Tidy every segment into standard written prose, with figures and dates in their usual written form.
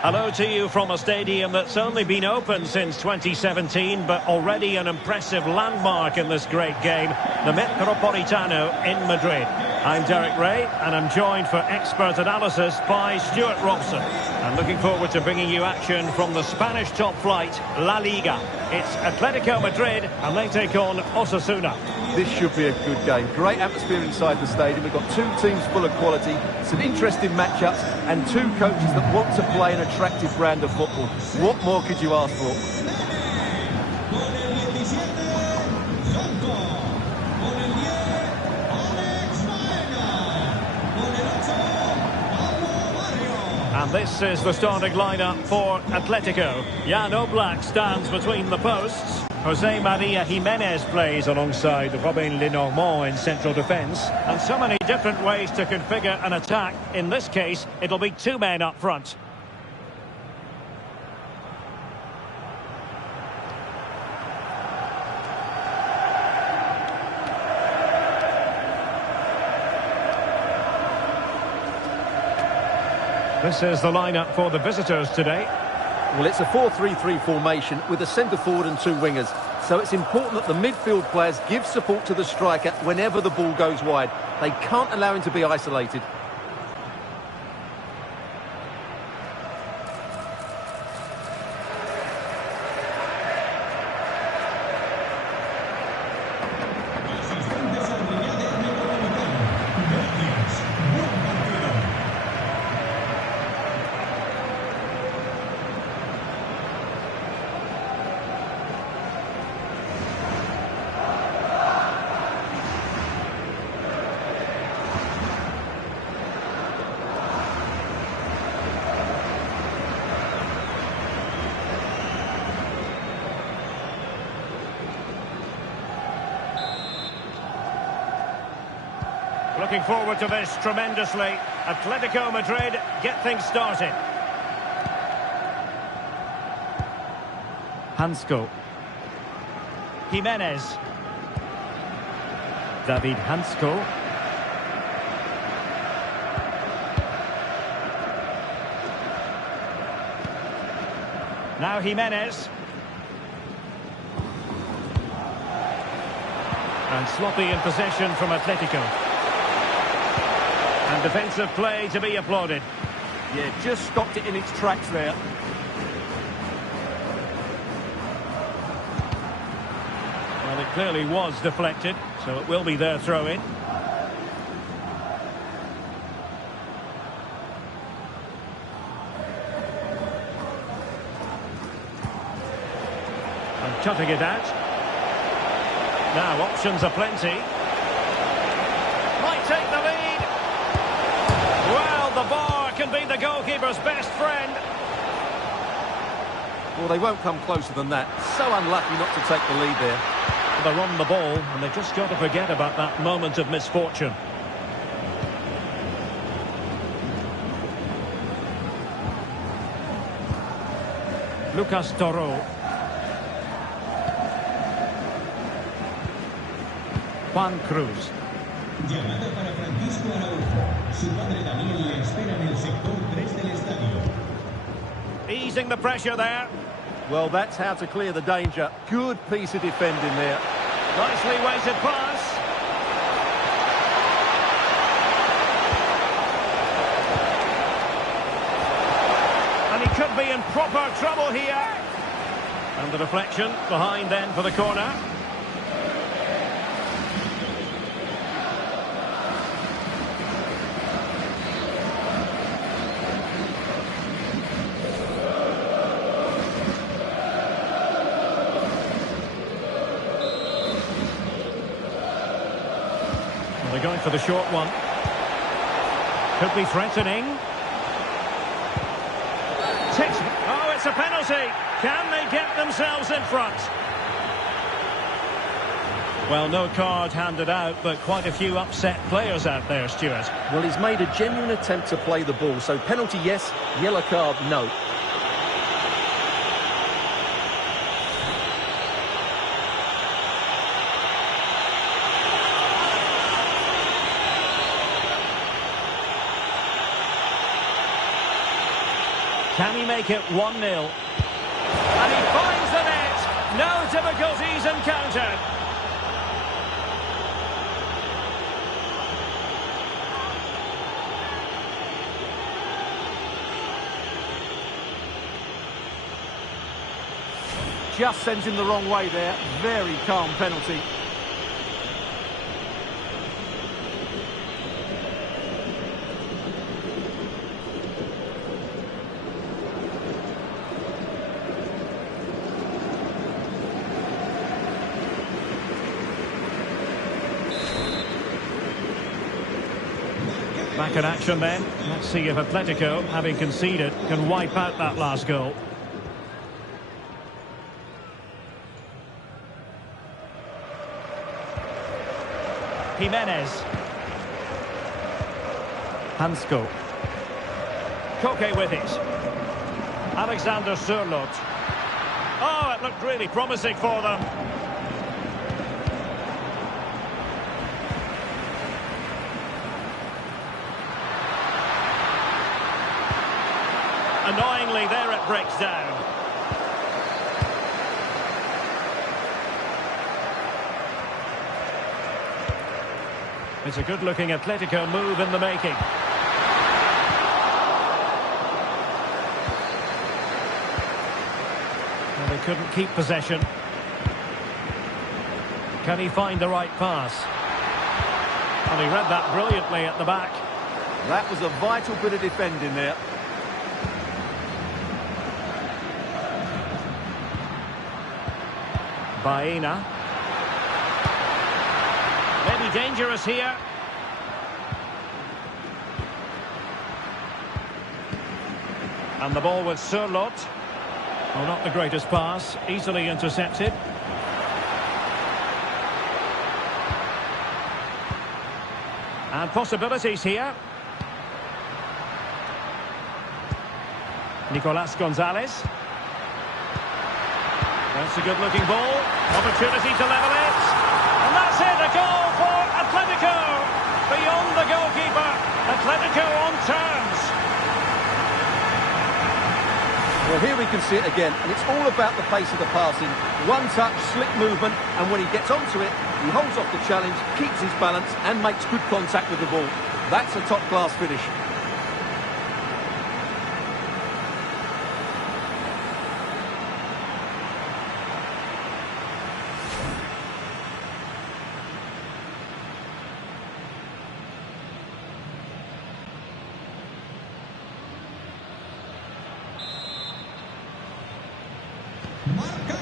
Hello to you from a stadium that's only been open since 2017, but already an impressive landmark in this great game, the Metropolitano in Madrid. I'm Derek Ray, and I'm joined for expert analysis by Stuart Robson. I'm looking forward to bringing you action from the Spanish top flight, La Liga. It's Atletico Madrid, and they take on Osasuna. This should be a good game. Great atmosphere inside the stadium. We've got two teams full of quality, some interesting matchups, and two coaches that want to play an attractive brand of football. What more could you ask for? And this is the starting lineup for Atletico. Jan Oblak stands between the posts. Jose Maria Jimenez plays alongside Robin Lenormand in central defence. And so many different ways to configure an attack. In this case, it'll be two men up front. This is the lineup for the visitors today. Well, it's a 4-3-3 formation with a centre forward and two wingers. So it's important that the midfield players give support to the striker whenever the ball goes wide. They can't allow him to be isolated. Looking forward to this tremendously. Atletico Madrid get things started. Hansko. Jimenez. David Hansko. Now Jimenez. And sloppy in possession from Atletico. And defensive play to be applauded. Yeah, just stopped it in its tracks there. Well, it clearly was deflected, so it will be their throw-in. And cutting it out. Now options are plenty. Might take the lead. Well, the bar can be the goalkeeper's best friend. Well, they won't come closer than that. So unlucky not to take the lead there. They're on the ball, and they've just got to forget about that moment of misfortune. Lucas Toro. Juan Cruz. Llamada para Francisco Araujo. Su padre Daniel le espera en el sector 3 del estadio. Easing the pressure there. Well, that's how to clear the danger. Good piece of defending there. Nicely weighted pass. And he could be in proper trouble here. And the deflection behind then for the corner. They're going for the short one. Could be threatening. Oh, it's a penalty. Can they get themselves in front? Well, no card handed out, but quite a few upset players out there, Stuart. Well, he's made a genuine attempt to play the ball. So penalty, yes. Yellow card, no. Can he make it 1-0? And he finds the net. No difficulties encountered. Just sends him the wrong way there. Very calm penalty. Back in action then. Let's see if Atletico, having conceded, can wipe out that last goal. Jimenez. Hansko. Koke with it. Alexander Sørloth. Oh, it looked really promising for them. Annoyingly, there it breaks down. It's a good-looking Atletico move in the making. Well, they couldn't keep possession. Can he find the right pass? And he read that brilliantly at the back. That was a vital bit of defending there. Baena. Maybe dangerous here. And the ball with Sørloth. Oh, not the greatest pass. Easily intercepted. And possibilities here. Nicolas Gonzalez. That's a good-looking ball. Opportunity to level it. And that's it, a goal for Atletico. Beyond the goalkeeper. Atletico on terms. Well, here we can see it again, and it's all about the pace of the passing. One touch, slick movement, and when he gets onto it, he holds off the challenge, keeps his balance, and makes good contact with the ball. That's a top-class finish.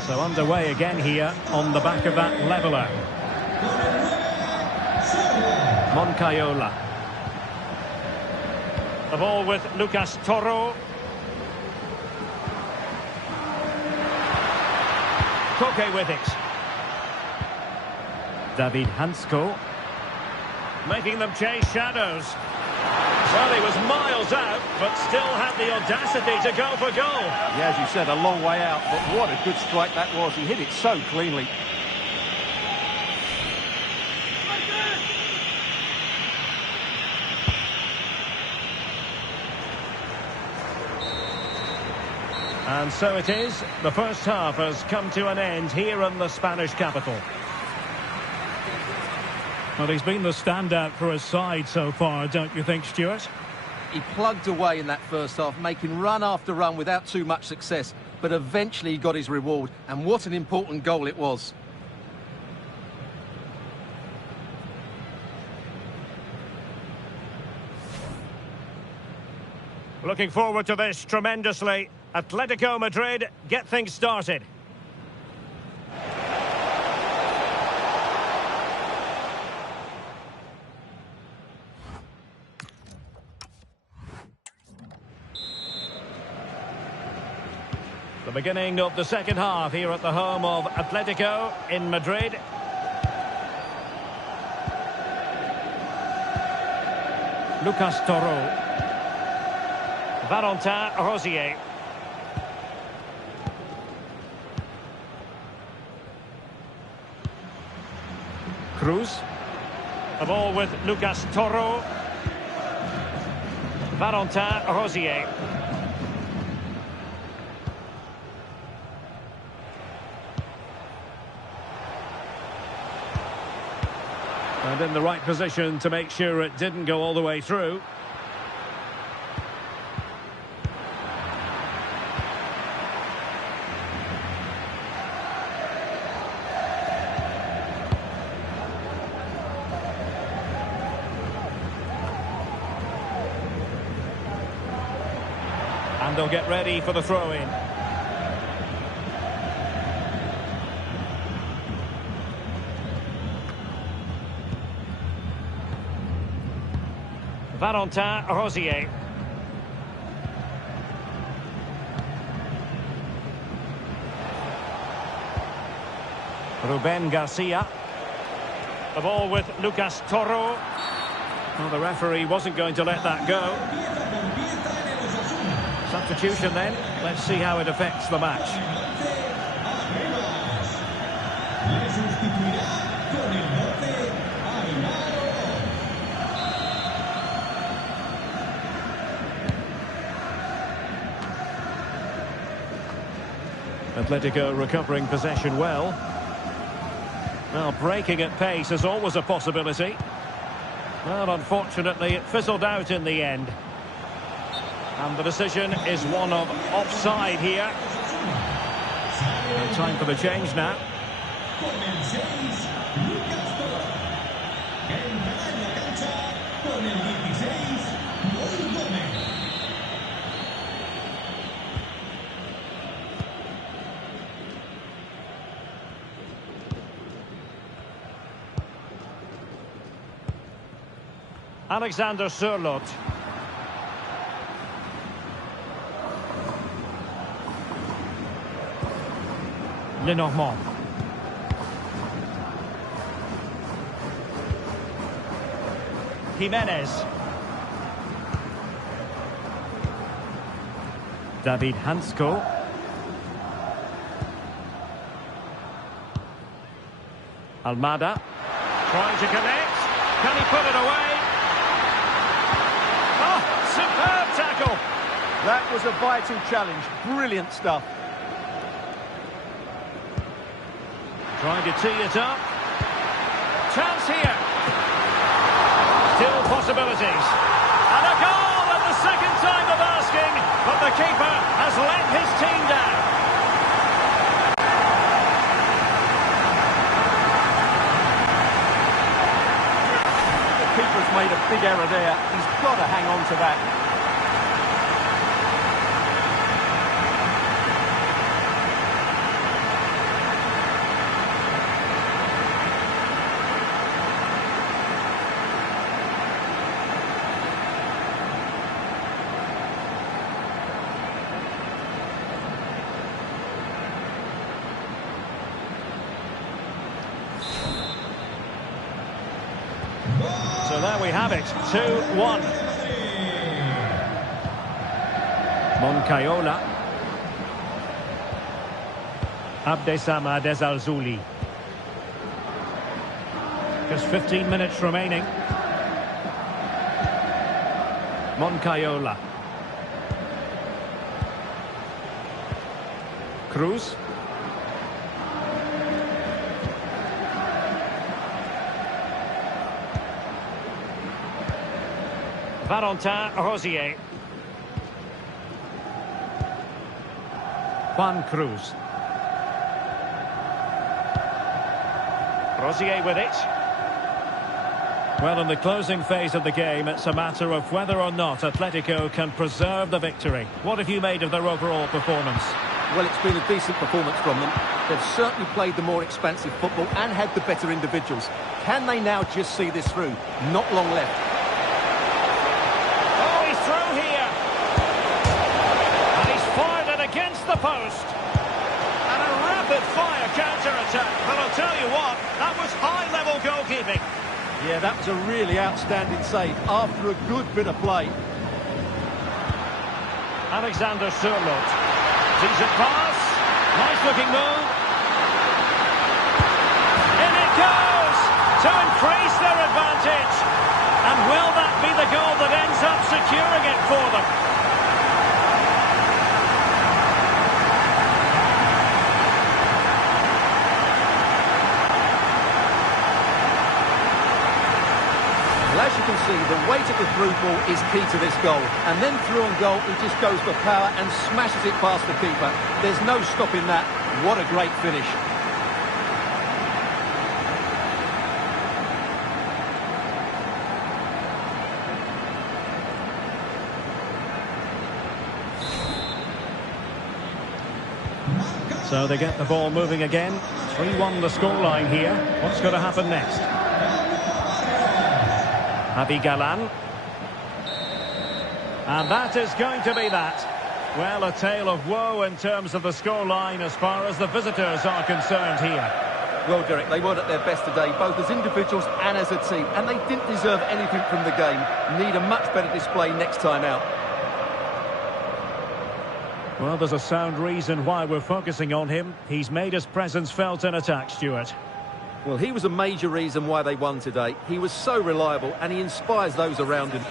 So underway again here on the back of that leveller. Moncayola. The ball with Lucas Toro. Koke with it. David Hansko. Making them chase shadows. Well, he was miles out, but still had the audacity to go for goal. Yeah, as you said, a long way out, but what a good strike that was. He hit it so cleanly. And so it is. The first half has come to an end here in the Spanish capital. Well, he's been the standout for his side so far, don't you think, Stuart? He plugged away in that first half, making run after run without too much success. But eventually he got his reward, and what an important goal it was. Looking forward to this tremendously. Atletico Madrid get things started. The beginning of the second half here at the home of Atletico in Madrid. Lucas Toro. Valentin Rosier. Cruz. The ball with Lucas Toro. Valentin Rosier. And in the right position to make sure it didn't go all the way through. And they'll get ready for the throw-in. Valentin Rosier. Ruben Garcia. The ball with Lucas Toro. Well, the referee wasn't going to let that go. Substitution then. Let's see how it affects the match. Atletico recovering possession well. Well, breaking at pace is always a possibility. Well, unfortunately, it fizzled out in the end. And the decision is one of offside here. And time for the change now. Alexander Sørloth. Lenormand. Jimenez. David Hansko. Almada. Trying to connect. Can he put it away? Oh, superb tackle. That was a vital challenge. Brilliant stuff. Trying to tee it up. Chance here. Still possibilities. And a goal at the second time of asking, but the keeper has let his team down. The keeper's made a big error there. He's got to hang on to that. So there we have it, 2-1. Moncayola. Abdessamad Ezalzouli. Just 15 minutes remaining. Moncayola. Cruz. Valentin Rosier. Juan Cruz. Rosier with it. Well, in the closing phase of the game, it's a matter of whether or not Atletico can preserve the victory. What have you made of their overall performance? Well, it's been a decent performance from them. They've certainly played the more expansive football and had the better individuals. Can they now just see this through? Not long left. Against the post. And a rapid-fire counter-attack. But I'll tell you what, that was high-level goalkeeping. Yeah, that was a really outstanding save after a good bit of play. Alexander Sørloth. Decent pass. Nice-looking move. In it goes to increase their advantage. And will that be the goal that ends up securing it for them? As you can see, the weight of the through ball is key to this goal. And then through on goal, he just goes for power and smashes it past the keeper. There's no stopping that. What a great finish. So they get the ball moving again. 3-1 the scoreline here. What's going to happen next? Javi Galan. And that is going to be that. Well, a tale of woe in terms of the scoreline as far as the visitors are concerned here. Well, Derek, they weren't at their best today, both as individuals and as a team. And they didn't deserve anything from the game. Need a much better display next time out. Well, there's a sound reason why we're focusing on him. He's made his presence felt in attack, Stuart. Well, he was a major reason why they won today. He was so reliable and he inspires those around him.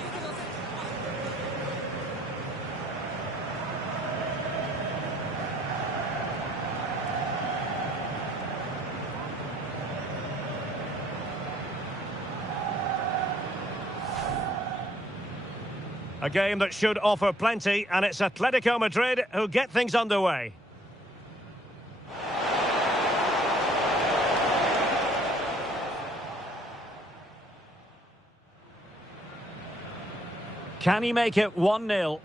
A game that should offer plenty, and it's Atletico Madrid who get things underway. Can he make it 1-0?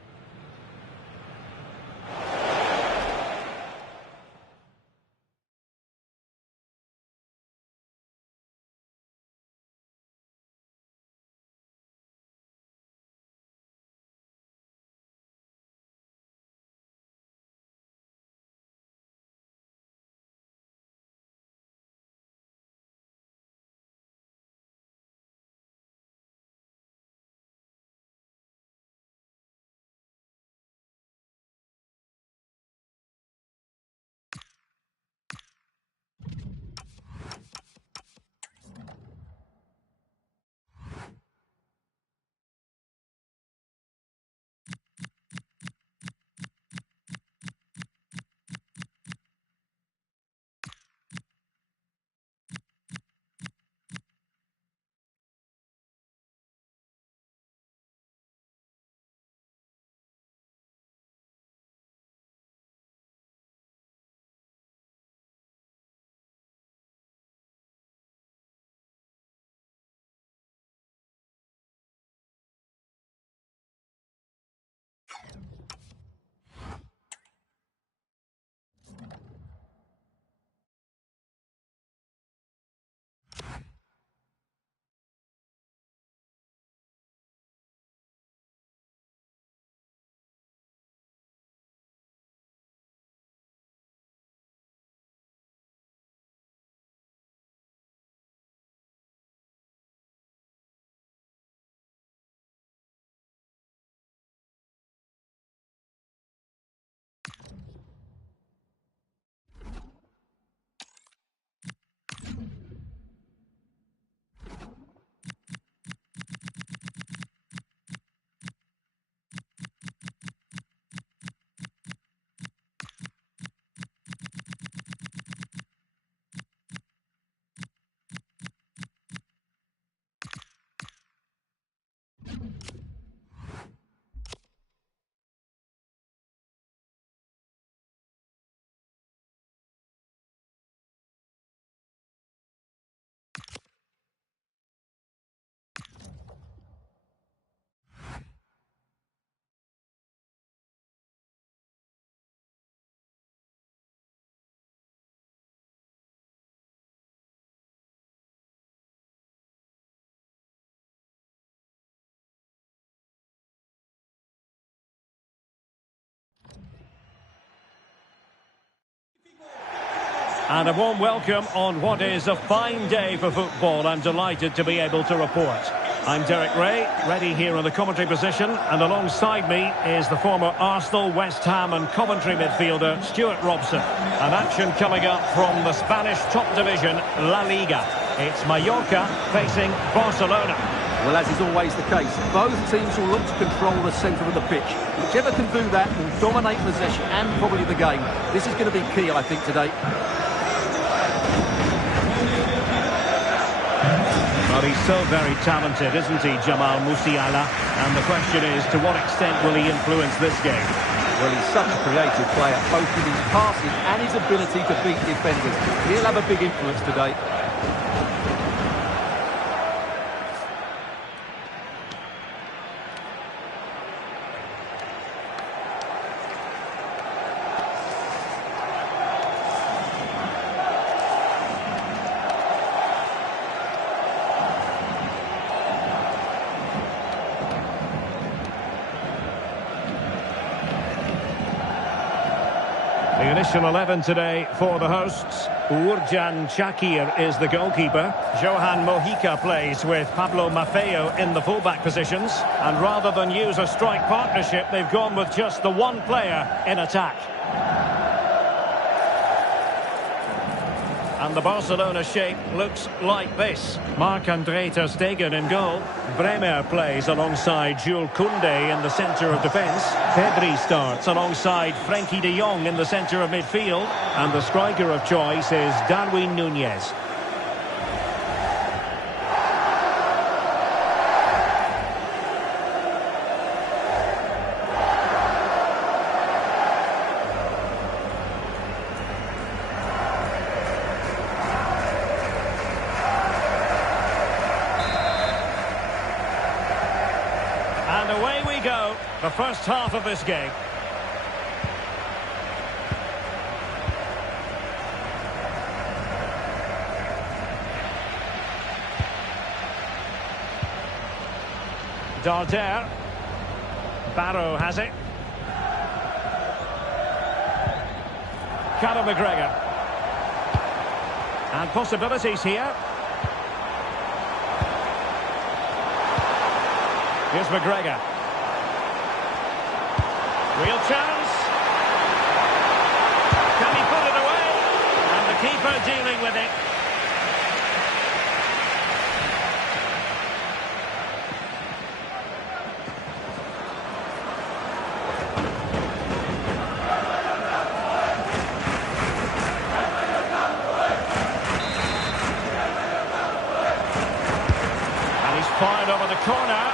And a warm welcome on what is a fine day for football. I'm delighted to be able to report. I'm Derek Ray, ready here in the commentary position, and alongside me is the former Arsenal, West Ham and Coventry midfielder Stuart Robson. And action coming up from the Spanish top division, La Liga. It's Mallorca facing Barcelona. Well, as is always the case, both teams will look to control the centre of the pitch. Whichever can do that will dominate possession and probably the game. This is going to be key, I think, today. Well, he's so very talented, isn't he, Jamal Musiala? And the question is, to what extent will he influence this game? Well, he's such a creative player, both with his passing and his ability to beat defenders. He'll have a big influence today. The initial 11 today for the hosts. Uğurcan Çakır is the goalkeeper. Johan Mojica plays with Pablo Maffeo in the fullback positions. And rather than use a strike partnership, they've gone with just the one player in attack. And the Barcelona shape looks like this. Marc-André ter Stegen in goal. Bremer plays alongside Jules Koundé in the centre of defence. Pedri starts alongside Frenkie de Jong in the centre of midfield. And the striker of choice is Darwin Núñez. And away we go, the first half of this game. Darder. Barrow has it. Conor McGregor. And possibilities here. Here's McGregor. Real chance. Can he put it away? And the keeper dealing with it. And he's fired over the corner.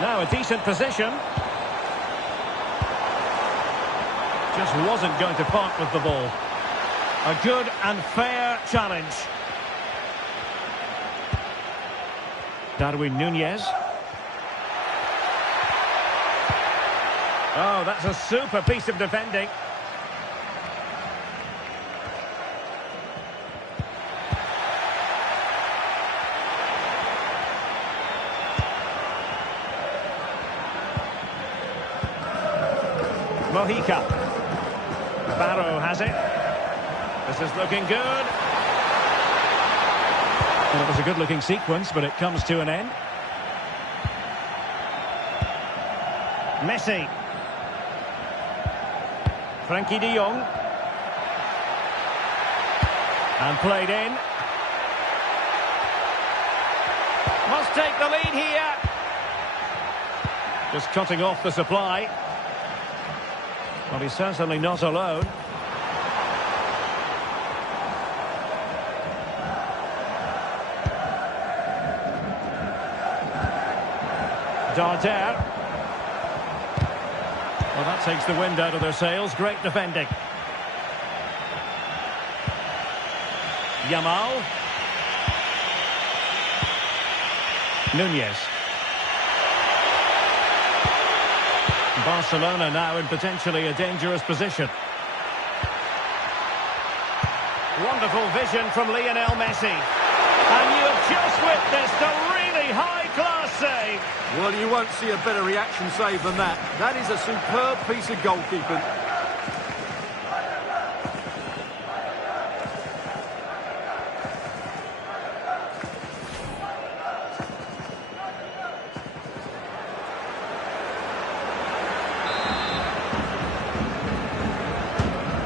Now a decent position. Just wasn't going to part with the ball. A good and fair challenge. Darwin Núñez. Oh, that's a super piece of defending. Mojica. Barrow has it. This is looking good. Well, it was a good-looking sequence, but it comes to an end. Messi. Frenkie de Jong. And played in. Must take the lead here. Just cutting off the supply. Well, he's certainly not alone. Darder. Well, that takes the wind out of their sails. Great defending. Yamal. Núñez. Barcelona now in potentially a dangerous position. Wonderful vision from Lionel Messi. And you have just witnessed a really high-class save. Well, you won't see a better reaction save than that. That is a superb piece of goalkeeping.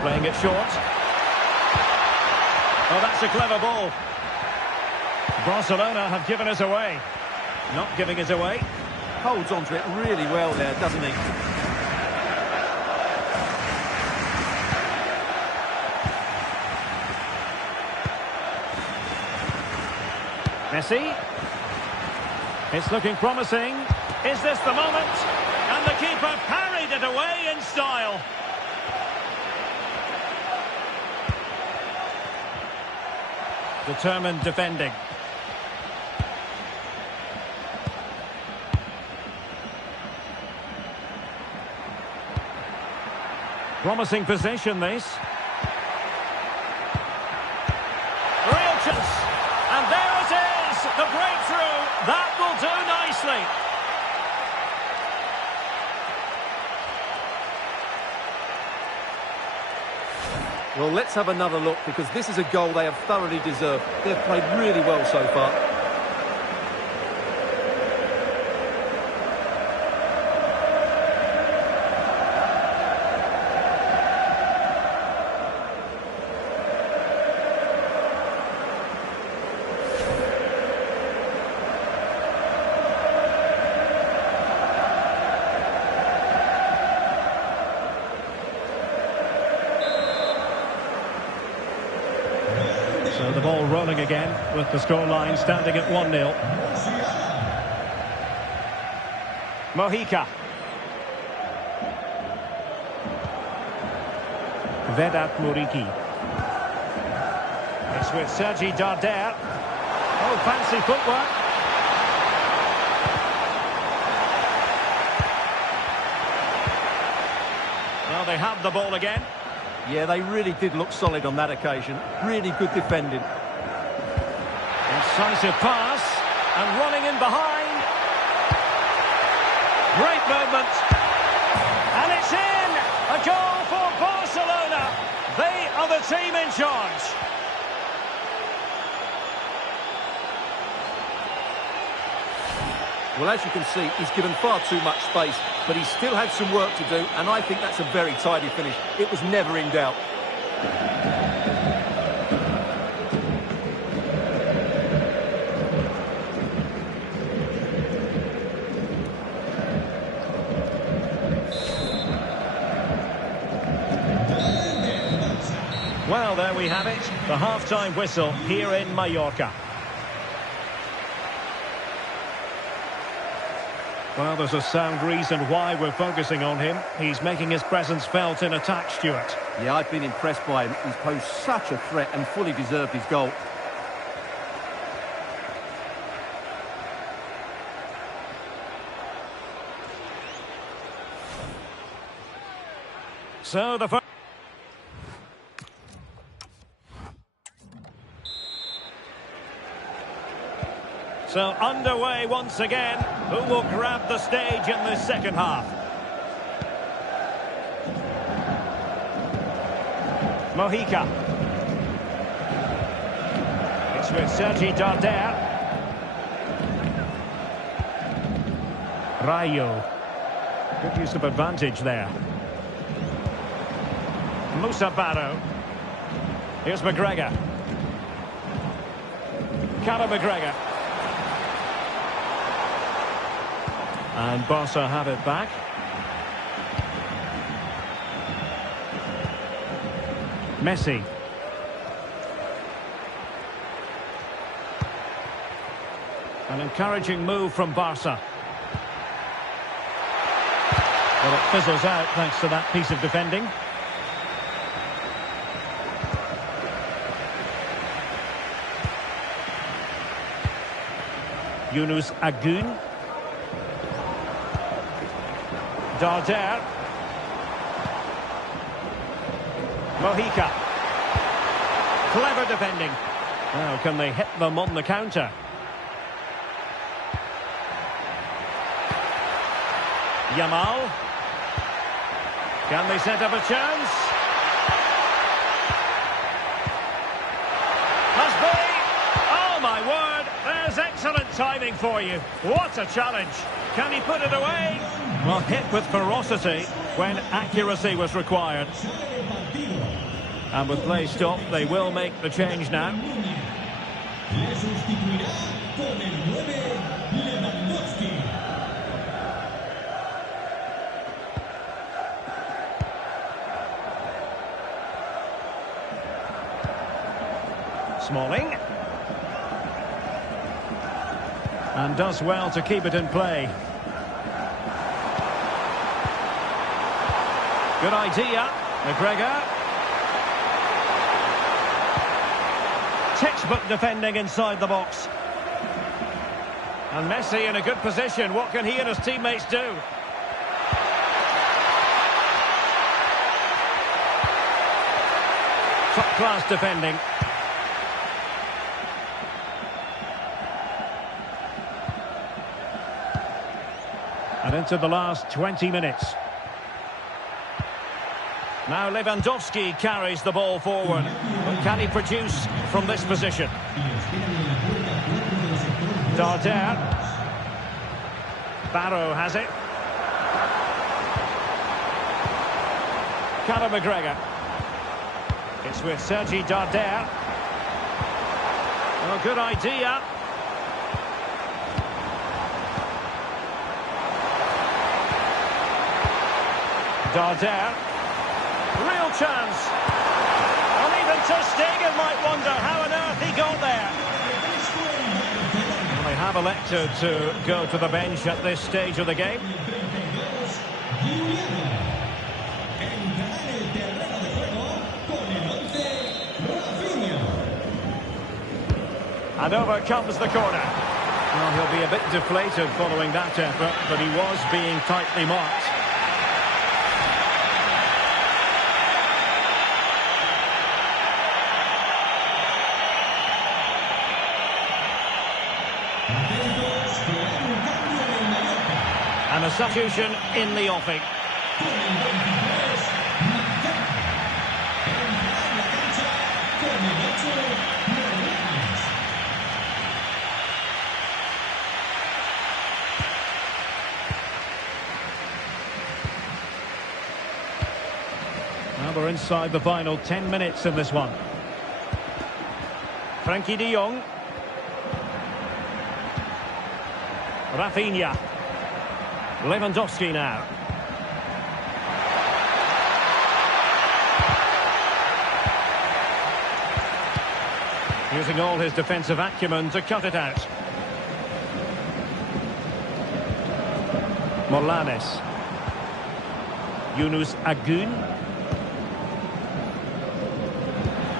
Playing it short. Oh, that's a clever ball. Barcelona have given us away. Not giving it away. Holds onto it really well there, doesn't he? Messi. It's looking promising. Is this the moment? And the keeper parried it away in style. Determined defending. Promising position, this. Real chance. And there it is, the breakthrough. That will do nicely. Well, let's have another look, because this is a goal they have thoroughly deserved. They've played really well so far. So the ball rolling again with the scoreline standing at 1-0. Mojica. Vedat Muriqi. It's with Sergi Darder. Oh, fancy footwork. Well, they have the ball again. Yeah, they really did look solid on that occasion. Really good defending. Incisive pass, and running in behind. Great movement. And it's in! A goal for Barcelona. They are the team in charge. Well, as you can see, he's given far too much space, but he still had some work to do, and I think that's a very tidy finish. It was never in doubt. Well, there we have it. The half-time whistle here in Mallorca. Well, there's a sound reason why we're focusing on him. He's making his presence felt in attack, Stuart. Yeah, I've been impressed by him. He's posed such a threat and fully deserved his goal. So the first... So underway once again. Who will grab the stage in the second half? Mojica. It's with Sergi Darder. Rayo. Good use of advantage there. Musa Barrow. Here's McGregor. Conor McGregor. And Barca have it back. Messi. An encouraging move from Barca. Well, it fizzles out thanks to that piece of defending. Yunus Agun. Darder. Mojica. Clever defending. Now, can they hit them on the counter? Yamal. Can they set up a chance? Must be. Oh, my word. There's excellent timing for you. What a challenge. Can he put it away? Well, hit with ferocity when accuracy was required. And with play stopped, they will make the change now. Smalling. And does well to keep it in play. Good idea. McGregor. Textbook defending inside the box. And Messi in a good position. What can he and his teammates do? Top-class defending. And into the last 20 minutes. Now Lewandowski carries the ball forward. But can he produce from this position? Darder. Barrow has it. Conor McGregor. It's with Sergi Darder. Oh, good idea. Darder. Real chance. And even Ter Stegen might wonder how on earth he got there. Well, they have elected to go to the bench at this stage of the game. And over comes the corner. Well, he'll be a bit deflated following that effort, but he was being tightly marked. And a substitution in the offing. Now we're inside the final 10 minutes in this one. Frankie de Jong. Rafinha. Lewandowski now. Using all his defensive acumen to cut it out. Morlanes. Yunus Agun.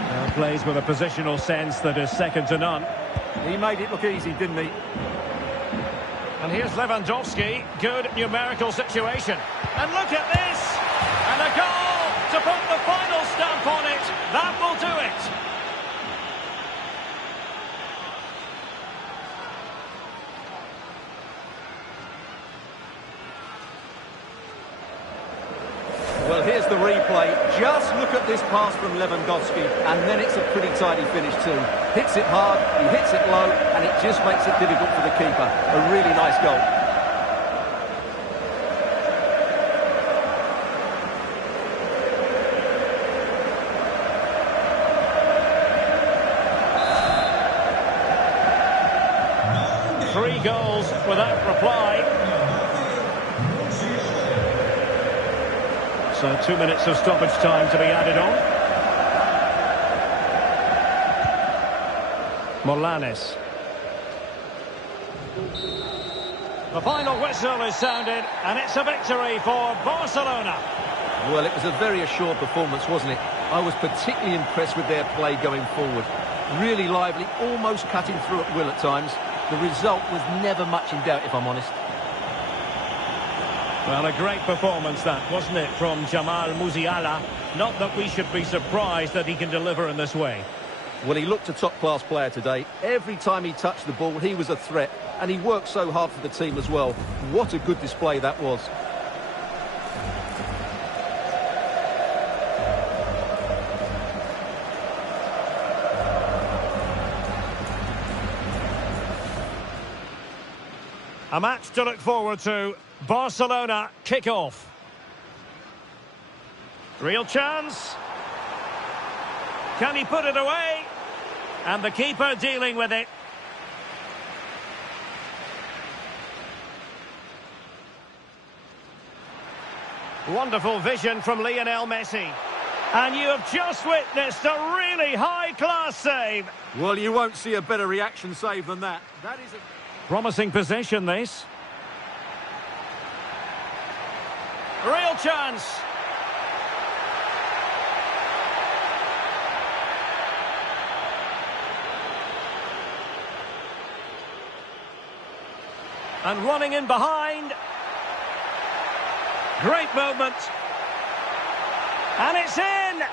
Now plays with a positional sense that is second to none. He made it look easy, didn't he? And here's Lewandowski. Good numerical situation. And look at this! And a goal to put the final stamp on it. That will do it. Well, here's the replay. Just look at this pass from Lewandowski, and then it's a pretty tidy finish too. Hits it hard, he hits it low, and it just makes it difficult for the keeper. A really nice goal. Three goals without reply. So 2 minutes of stoppage time to be added on. Morlanes. The final whistle is sounded, and it's a victory for Barcelona. Well, it was a very assured performance, wasn't it? I was particularly impressed with their play going forward. Really lively, almost cutting through at will at times. The result was never much in doubt, if I'm honest. Well, a great performance that, wasn't it, from Jamal Musiala? Not that we should be surprised that he can deliver in this way. Well, he looked a top-class player today. Every time he touched the ball, he was a threat. And he worked so hard for the team as well. What a good display that was. A match to look forward to. Barcelona kick-off. Real chance. Can he put it away? And the keeper dealing with it. Wonderful vision from Lionel Messi. And you have just witnessed a really high-class save. Well, you won't see a better reaction save than that. That is a... Promising possession, this. Real chance. And running in behind. Great moment. And it's in!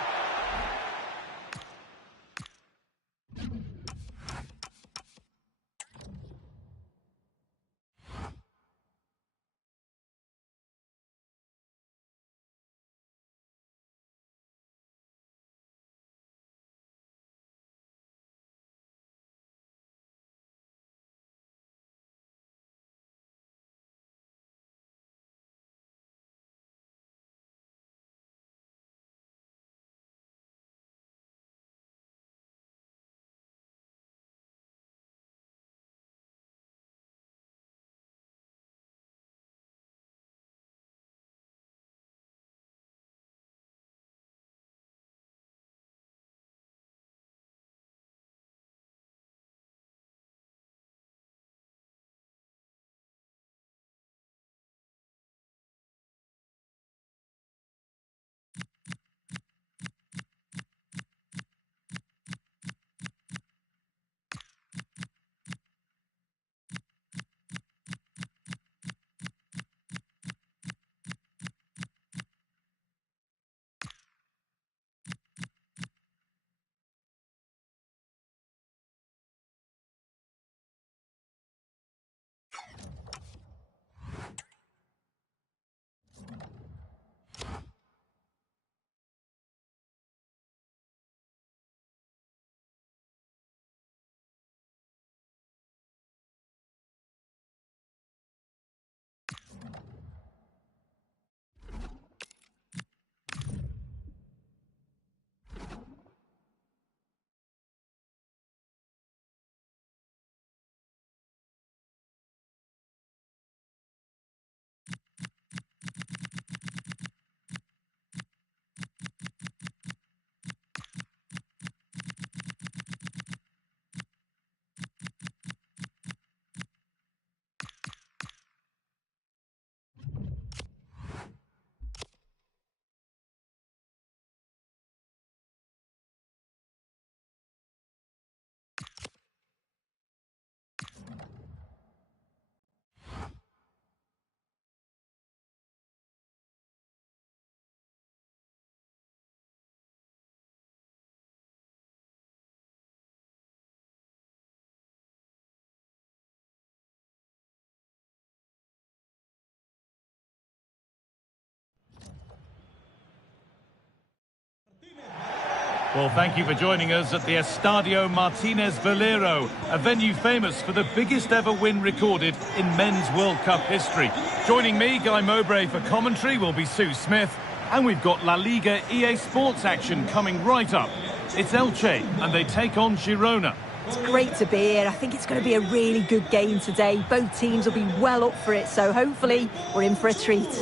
Well, thank you for joining us at the Estadio Martínez Valero, a venue famous for the biggest ever win recorded in men's World Cup history. Joining me, Guy Mowbray, for commentary will be Sue Smith, and we've got La Liga EA Sports action coming right up. It's Elche, and they take on Girona. It's great to be here. I think it's going to be a really good game today. Both teams will be well up for it, so hopefully we're in for a treat.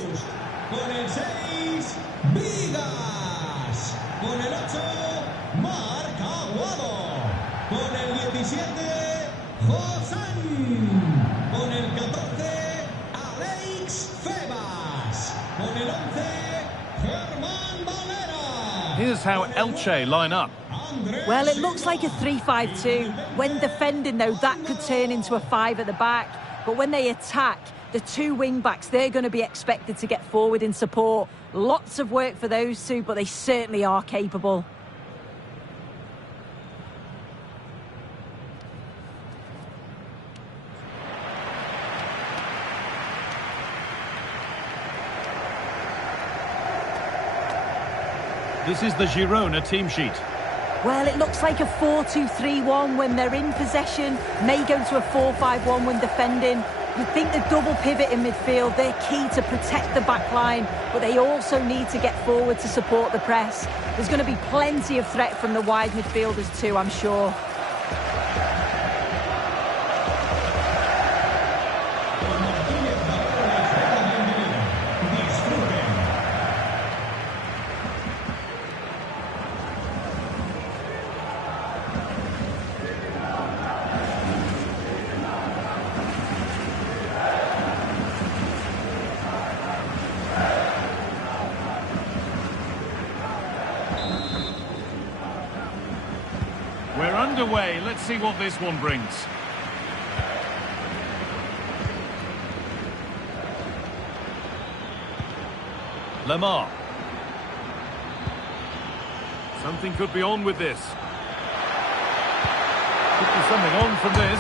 Here's how Elche line up. Well, it looks like a 3-5-2. When defending, though, that could turn into a 5 at the back. But when they attack, the two wing-backs, they're going to be expected to get forward in support. Lots of work for those two, but they certainly are capable. This is the Girona team sheet. Well, it looks like a 4-2-3-1 when they're in possession. May go to a 4-5-1 when defending. You'd think the double pivot in midfield, they're key to protect the back line, but they also need to get forward to support the press. There's going to be plenty of threat from the wide midfielders too, I'm sure. We're underway. Let's see what this one brings. Lemar. Something could be on with this. Could be something on from this.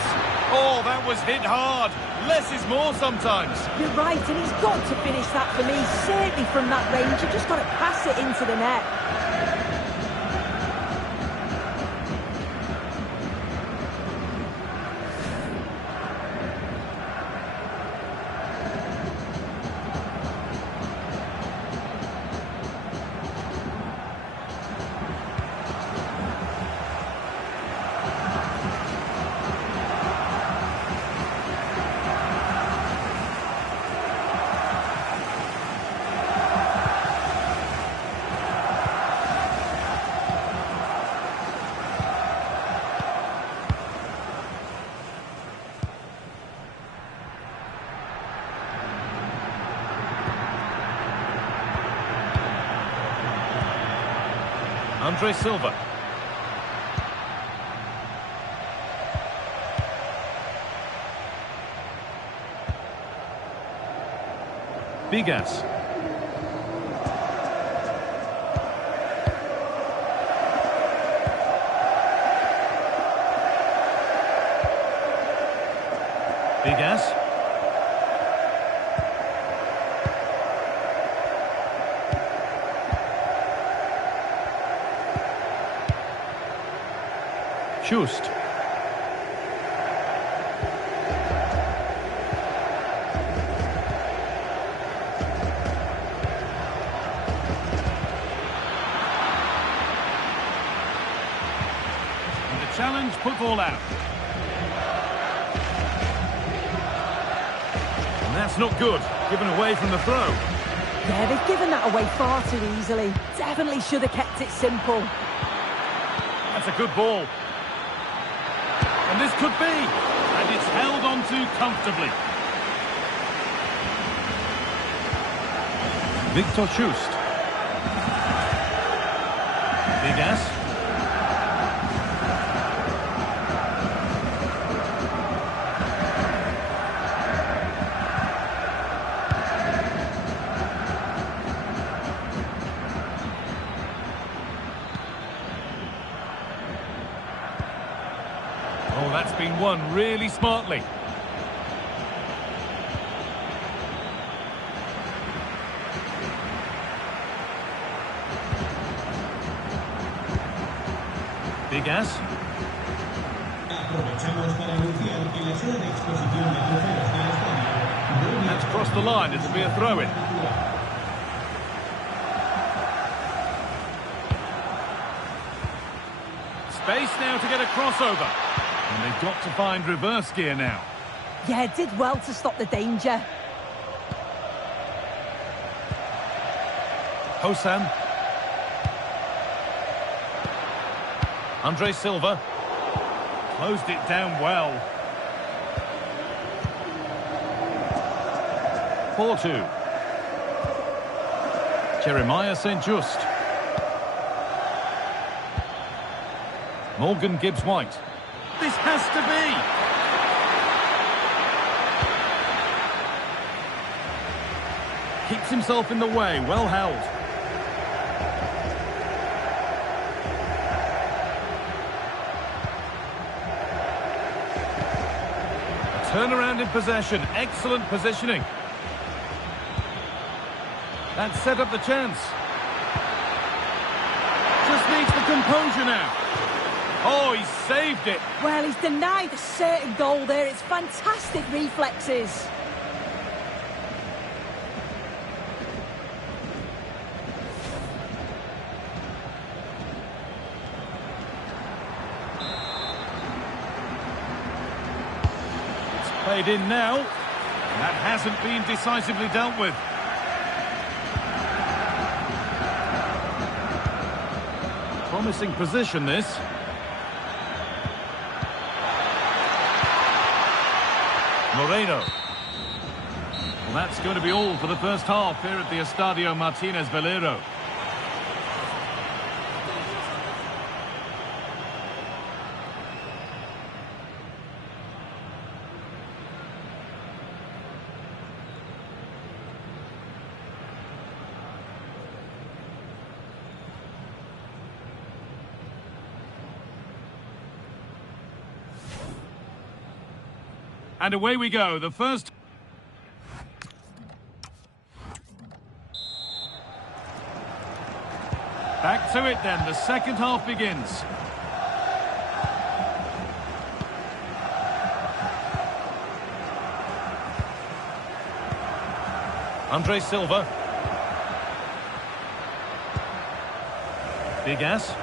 Oh, that was hit hard. Less is more sometimes. You're right, and he's got to finish that for me. Certainly from that range, you've just got to pass it into the net. Andre Silva. Bigas. Bigas. Just. And the challenge put all out. And that's not good. Given away from the throw. Yeah, they've given that away far too easily. Definitely should have kept it simple. That's a good ball. And this could be. And it's held on to comfortably. Victor Schust. Bigas. Oh, that's been won really smartly. Bigas. Aprovechamos para anunciar que la zona de exposición de trofeos del estadio. That's crossed the line. It'll be a throw-in. Space now to get a crossover. And they've got to find reverse gear now. Yeah, did well to stop the danger. Hossam. Andre Silva. Closed it down well. 4-2. Jeremiah St. Just. Morgan Gibbs-White. This has to be! Keeps himself in the way, well held. A turnaround in possession, excellent positioning. That set up the chance. Just needs the composure now. Oh, he saved it. Well, he's denied a certain goal there. It's fantastic reflexes. It's played in now. And that hasn't been decisively dealt with. Promising position, this. Moreno. Well, that's going to be all for the first half here at the Estadio Martínez Valero. And away we go. The first... Back to it then. The second half begins. Andre Silva. Big Ass.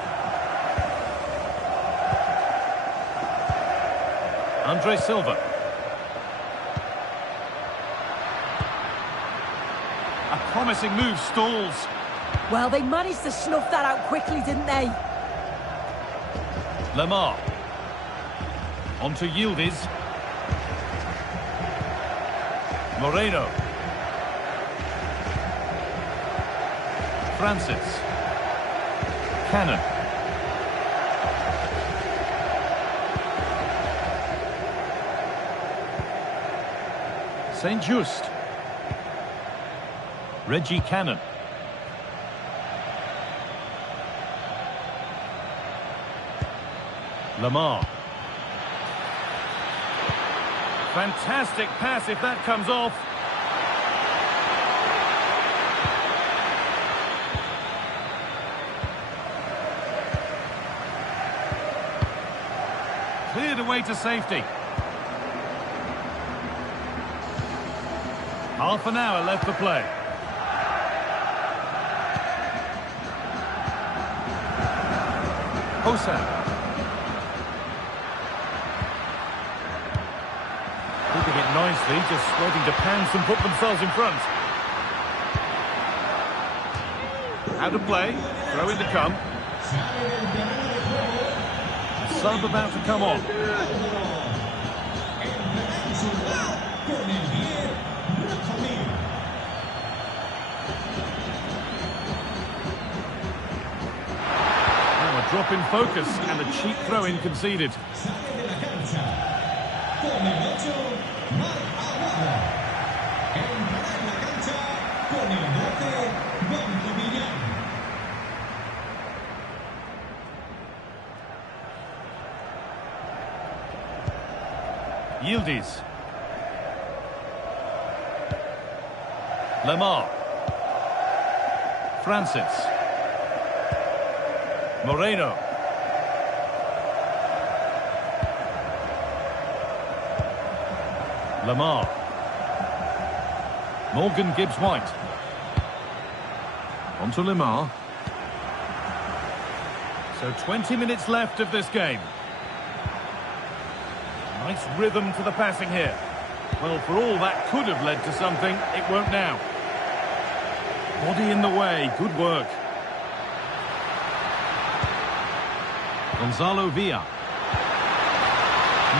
Andre Silva. A promising move stalls. Well, they managed to snuff that out quickly, didn't they? Lamar. On to Yildiz. Moreno. Francis. Cannon. St. Just. Reggie Cannon. Lamar. Fantastic pass if that comes off. Cleared away to safety. Half an hour left to play. Hosan. Keeping it nicely, just waiting to pounce and put themselves in front. Out of play, throw in to come. Sub about to come on. Now a drop in focus and a cheap throw-in conceded. Yildiz. Lamar. Francis. Moreno. Lamar. Morgan Gibbs-White. On to Lamar. So 20 minutes left of this game. Nice rhythm to the passing here. Well, for all that could have led to something, it won't now. Body in the way, good work. Gonzalo Villa.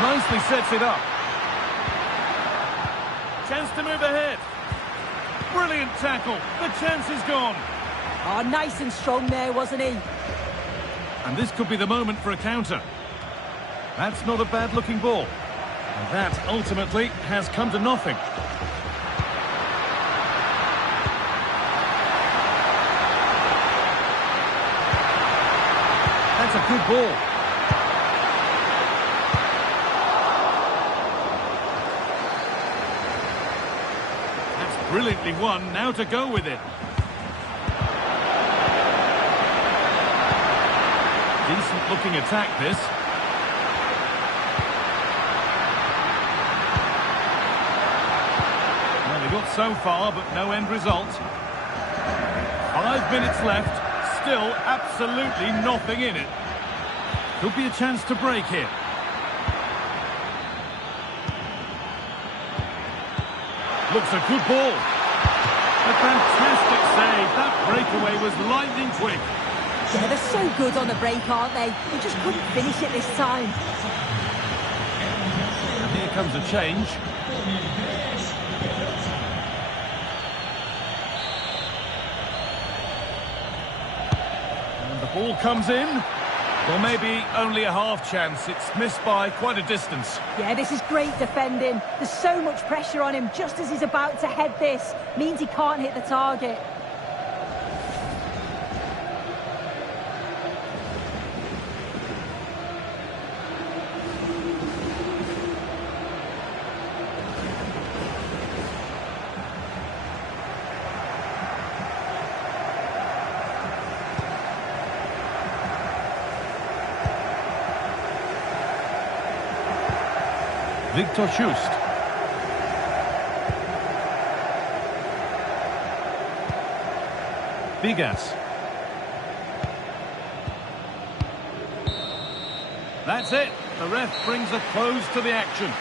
Nicely sets it up. Chance to move ahead. Brilliant tackle. The chance is gone. Oh, nice and strong there, wasn't he? And this could be the moment for a counter. That's not a bad-looking ball. And that, ultimately, has come to nothing. That's a good ball. That's brilliantly won. Now to go with it. Decent-looking attack, this. Well, they got so far, but no end result. 5 minutes left. Still absolutely nothing in it. Could be a chance to break here. Looks a good ball. A fantastic save. That breakaway was lightning quick. Yeah, they're so good on the break, aren't they? They just couldn't finish it this time. And here comes a change. And the ball comes in. Well, maybe only a half chance. It's missed by quite a distance. Yeah, this is great defending. There's so much pressure on him just as he's about to head this. Means he can't hit the target. Victor Schust. Bigas. That's it. The ref brings a close to the action.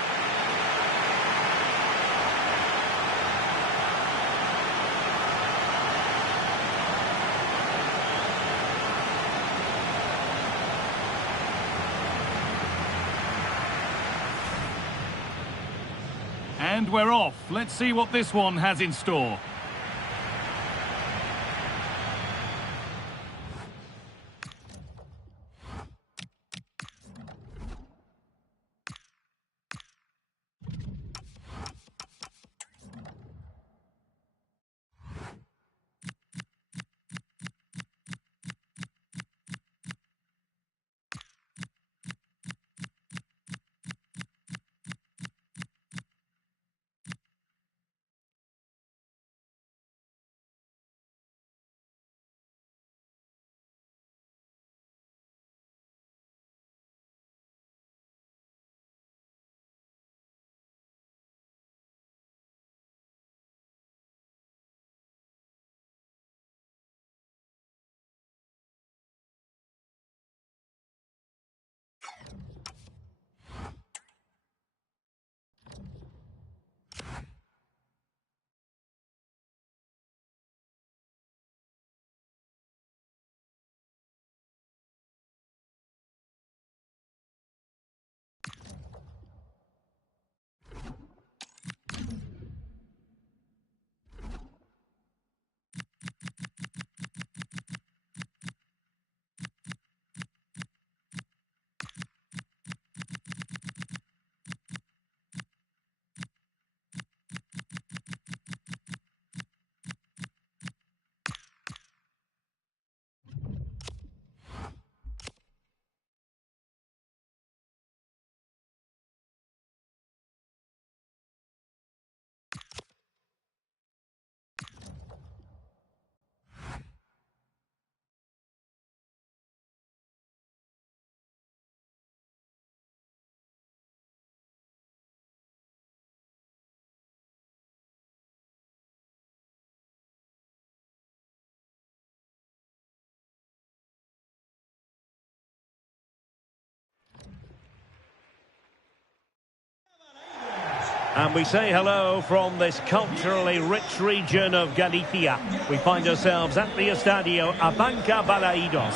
And we're off. Let's see what this one has in store. And we say hello from this culturally rich region of Galicia. We find ourselves at the Estadio Abanca Balaidos.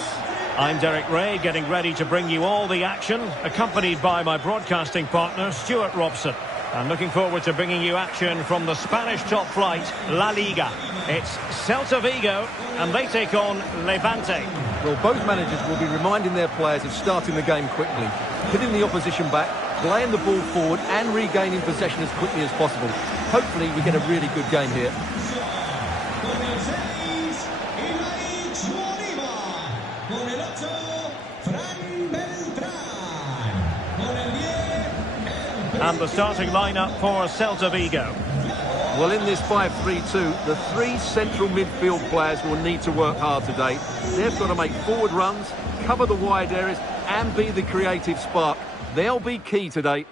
I'm Derek Ray, getting ready to bring you all the action, accompanied by my broadcasting partner, Stuart Robson. I'm looking forward to bringing you action from the Spanish top flight, La Liga. It's Celta Vigo, and they take on Levante. Well, both managers will be reminding their players of starting the game quickly, hitting the opposition back, playing the ball forward and regaining possession as quickly as possible. Hopefully we get a really good game here. And the starting lineup for Celta Vigo. Well, in this 5-3-2, the three central midfield players will need to work hard today. They've got to make forward runs, cover the wide areas and be the creative spark. They'll be key today.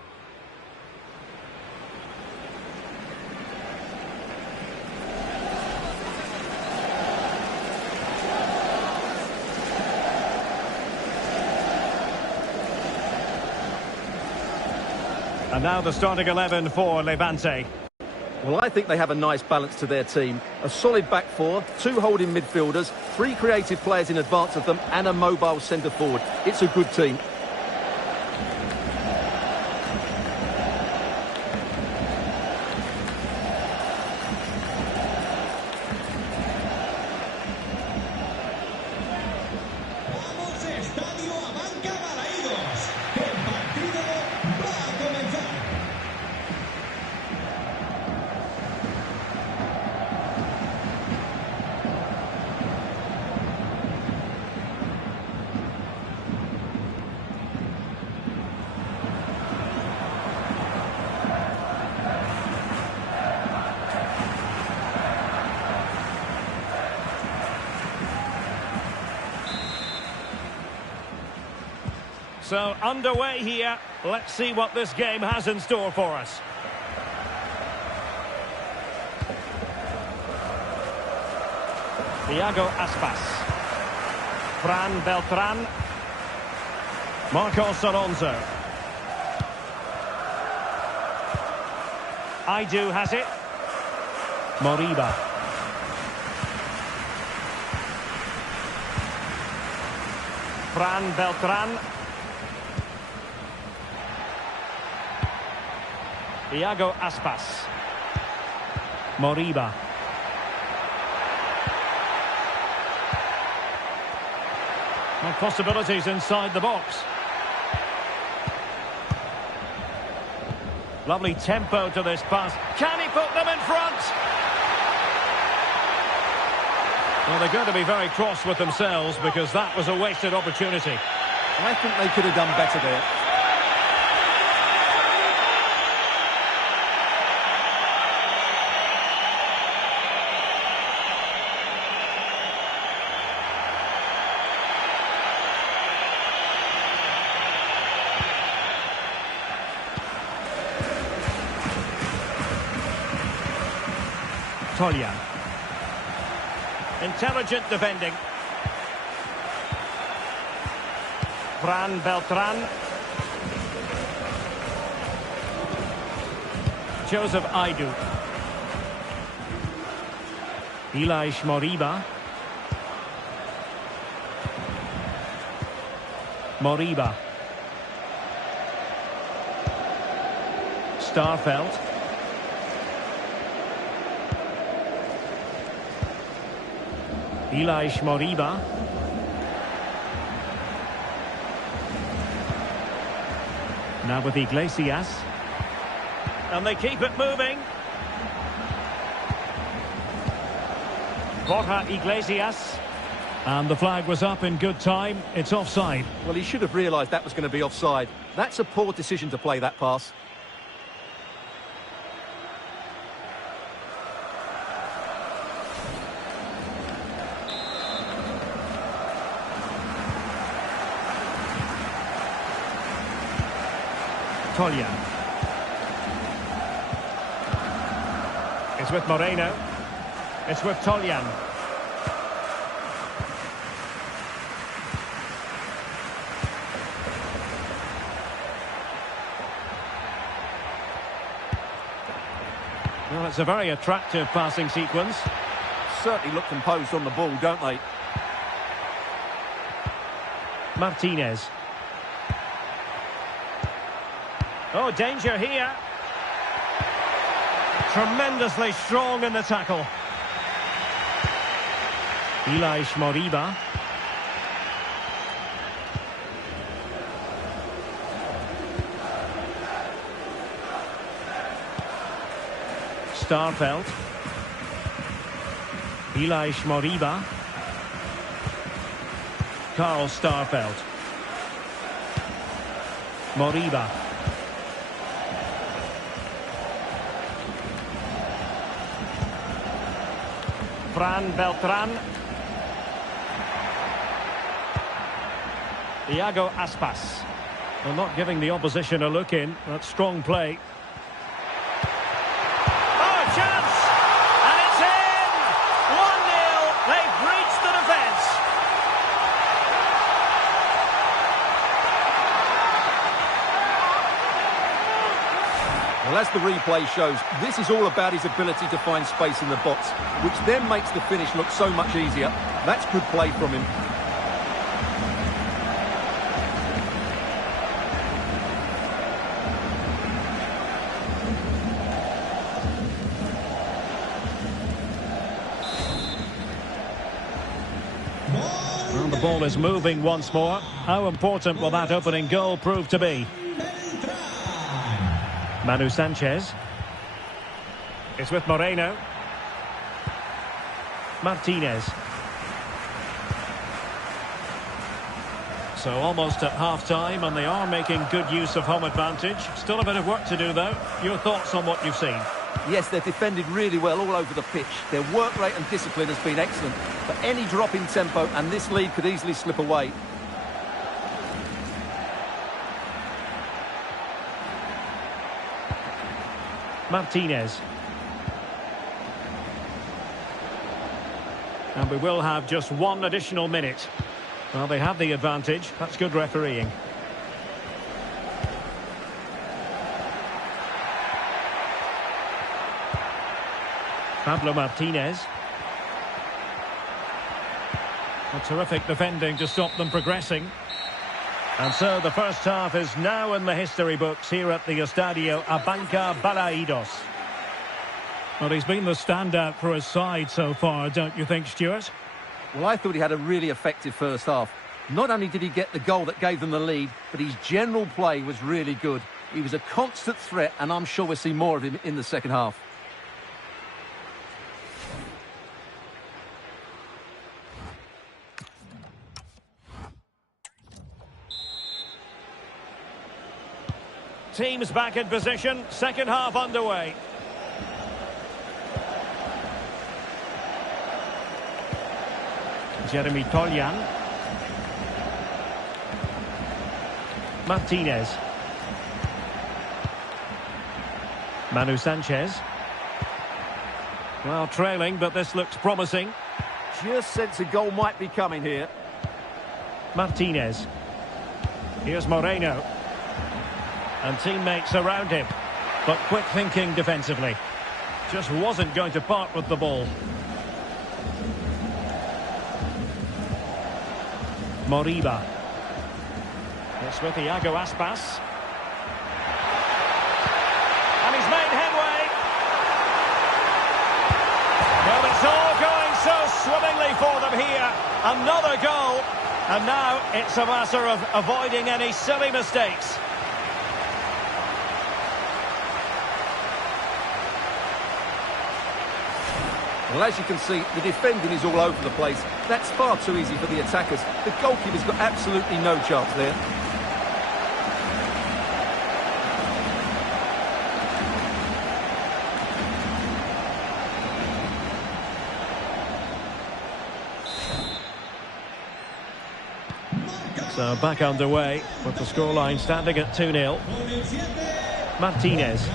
And now the starting 11 for Levante. Well, I think they have a nice balance to their team. A solid back four, two holding midfielders, three creative players in advance of them and a mobile centre forward. It's a good team. So, underway here. Let's see what this game has in store for us. Thiago Aspas. Fran Beltran. Marcos Alonso. Aidu has it. Moriba. Fran Beltran. Thiago Aspas. Moriba. And possibilities inside the box. Lovely tempo to this pass. Can he put them in front? Well, they're going to be very cross with themselves because that was a wasted opportunity. I think they could have done better there. Toljan. Intelligent defending. Fran Beltran. Joseph Aidu. Ilaix Moriba. Moriba. Starfelt. Ilaix Moriba. Now with Iglesias. And they keep it moving. Borja Iglesias. And the flag was up in good time. It's offside. Well, he should have realised that was going to be offside. That's a poor decision to play that pass. Toljan. It's with Moreno. It's with Toljan. Well, it's a very attractive passing sequence. Certainly look composed on the ball, don't they? Martinez. Oh, danger here. Tremendously strong in the tackle. Ilaix Moriba. Starfelt. Ilaix Moriba. Carl Starfelt. Moriba. Fran Beltran. Thiago Aspas. Well, not giving the opposition a look in. That's strong play. Oh, chance! And it's in! 1-0. They've breached the defence. Well, as the replay shows, this is all about his ability to find space in the box, which then makes the finish look so much easier. That's good play from him. Well, the ball is moving once more. How important will that opening goal prove to be? Manu Sanchez. It's with Moreno. Martinez. So almost at half-time, and they are making good use of home advantage. Still a bit of work to do, though. Your thoughts on what you've seen? Yes, they've defended really well all over the pitch. Their work rate and discipline has been excellent. But any drop in tempo, and this lead could easily slip away. Martinez. And we will have just one additional minute. Well, they have the advantage. That's good refereeing. Pablo Martinez. A terrific defending to stop them progressing. And so the first half is now in the history books here at the Estadio Abanca Balaidos. Well, he's been the standout for his side so far, don't you think, Stuart? Well, I thought he had a really effective first half. Not only did he get the goal that gave them the lead, but his general play was really good. He was a constant threat, and I'm sure we'll see more of him in the second half. Teams back in position, second half underway. Jeremy Toljan. Martinez. Manu Sanchez. Well, trailing, but this looks promising. Just sense a goal might be coming here. Martinez. Here's Moreno. And teammates around him. But quick thinking defensively. Just wasn't going to part with the ball. Moriba. It's with Iago Aspas. And he's made headway. Well, it's all going so swimmingly for them here. Another goal. And now it's a matter of avoiding any silly mistakes. Well, as you can see, the defending is all over the place. That's far too easy for the attackers. The goalkeeper's got absolutely no chance there. So back underway with the scoreline standing at 2-0. Martinez.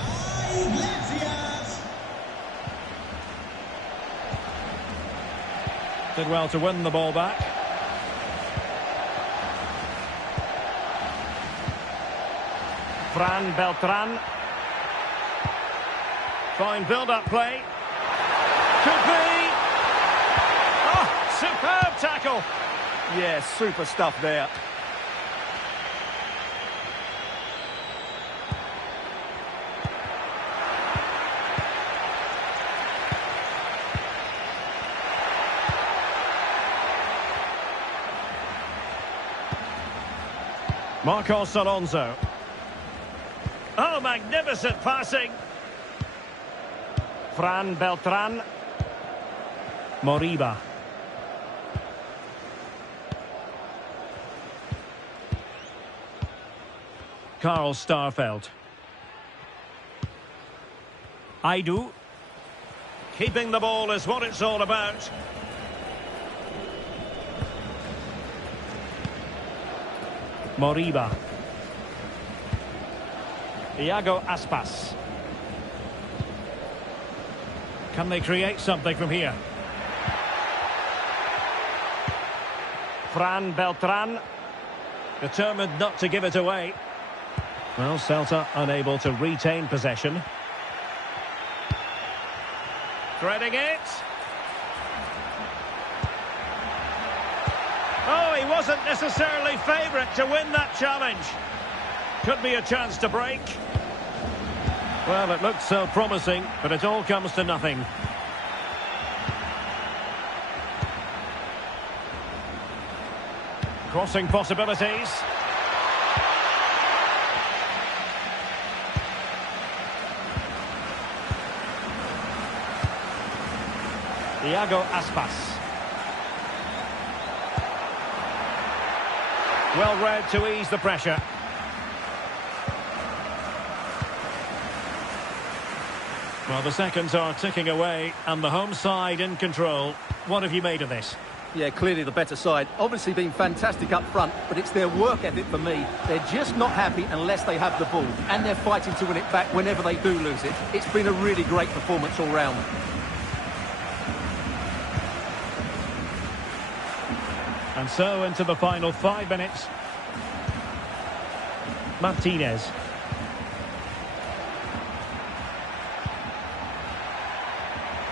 Did well to win the ball back. Fran Beltran. Fine build-up play. Could be. Oh, superb tackle. Yeah, super stuff there. Marcos Alonso. Oh, magnificent passing. Fran Beltran. Moriba. Carl Starfelt. Aidu. Keeping the ball is what it's all about. Moriba. Iago Aspas. Can they create something from here? Fran Beltran. Determined not to give it away. Well, Celta unable to retain possession. Threading it. Oh, he wasn't necessarily favourite to win that challenge. Could be a chance to break. Well, it looked so promising, but it all comes to nothing. Crossing possibilities. Iago Aspas. Well read to ease the pressure. Well, the seconds are ticking away and the home side in control. What have you made of this? Yeah, clearly the better side. Obviously been fantastic up front, but it's their work ethic for me. They're just not happy unless they have the ball, and they're fighting to win it back whenever they do lose it. It's been a really great performance all round. And so into the final 5 minutes. Martinez.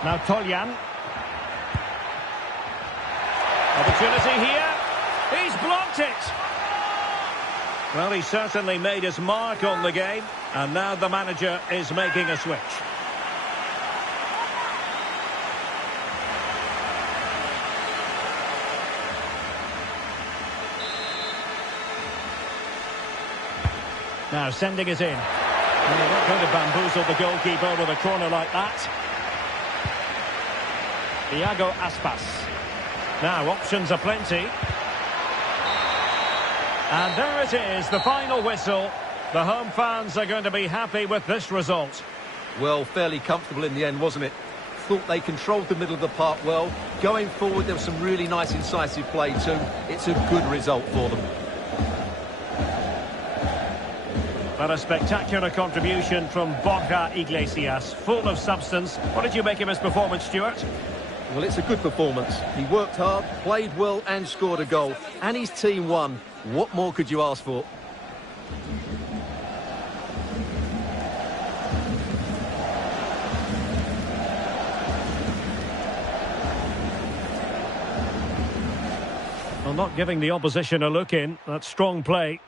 Now Toljan. Opportunity here. He's blocked it. Well, he certainly made his mark on the game. And now the manager is making a switch. Now sending it in. Well, you're not going to bamboozle the goalkeeper with a corner like that. Iago Aspas. Now options are plenty. And there it is, the final whistle. The home fans are going to be happy with this result. Well, fairly comfortable in the end, wasn't it? Thought they controlled the middle of the park well. Going forward, there was some really nice incisive play too. It's a good result for them. But a spectacular contribution from Borja Iglesias, full of substance. What did you make of his performance, Stuart? Well, it's a good performance. He worked hard, played well and scored a goal. And his team won. What more could you ask for? Well, not giving the opposition a look in. That's strong play.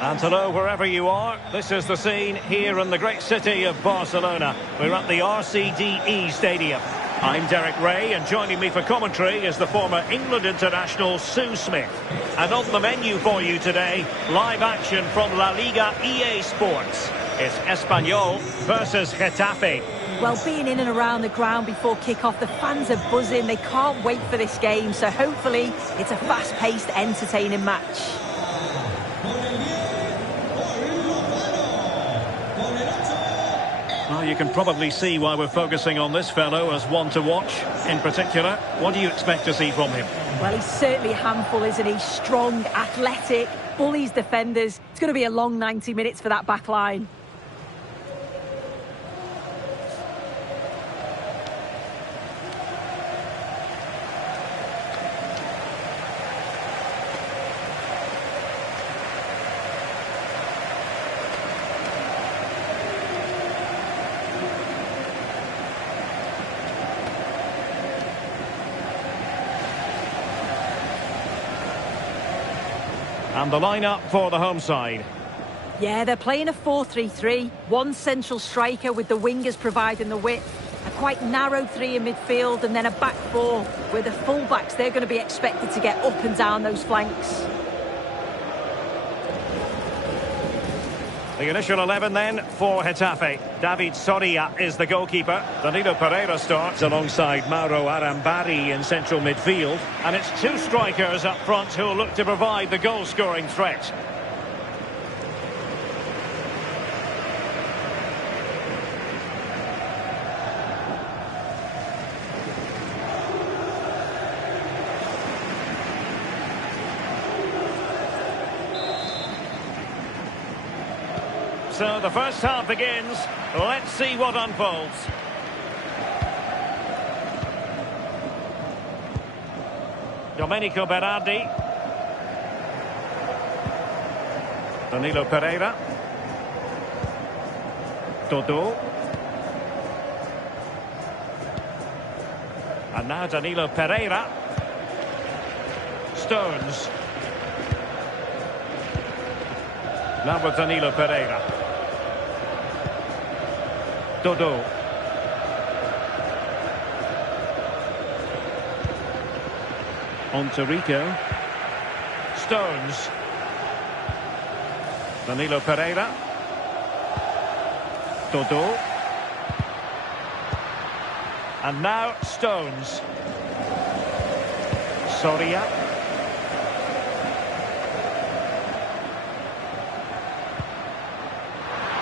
And hello wherever you are. This is the scene here in the great city of Barcelona. We're at the RCDE Stadium. I'm Derek Ray, and joining me for commentary is the former England international Sue Smith. And on the menu for you today, live action from La Liga EA Sports. It's Espanyol versus Getafe. Well, being in and around the ground before kick-off, the fans are buzzing. They can't wait for this game, so hopefully it's a fast-paced, entertaining match. Well, you can probably see why we're focusing on this fellow as one to watch. In particular, what do you expect to see from him? Well, he's certainly a handful, isn't he? Strong, athletic, bullies defenders. It's going to be a long 90 minutes for that back line. And the lineup for the home side. Yeah, they're playing a 4-3-3. One central striker with the wingers providing the width. A quite narrow three in midfield, and then a back four where the full-backs, they're going to be expected to get up and down those flanks. The initial 11 then for Getafe. David Soria is the goalkeeper. Danilo Pereira starts alongside Mauro Arambari in central midfield. And it's two strikers up front who'll look to provide the goal-scoring threat. So the first half begins. Let's see what unfolds. Domenico Berardi. Danilo Pereira. Dodo. And now Danilo Pereira. Stones. Now with Danilo Pereira. Dodo. On to Rico. Stones. Danilo Pereira. Dodo. And now Stones. Soria.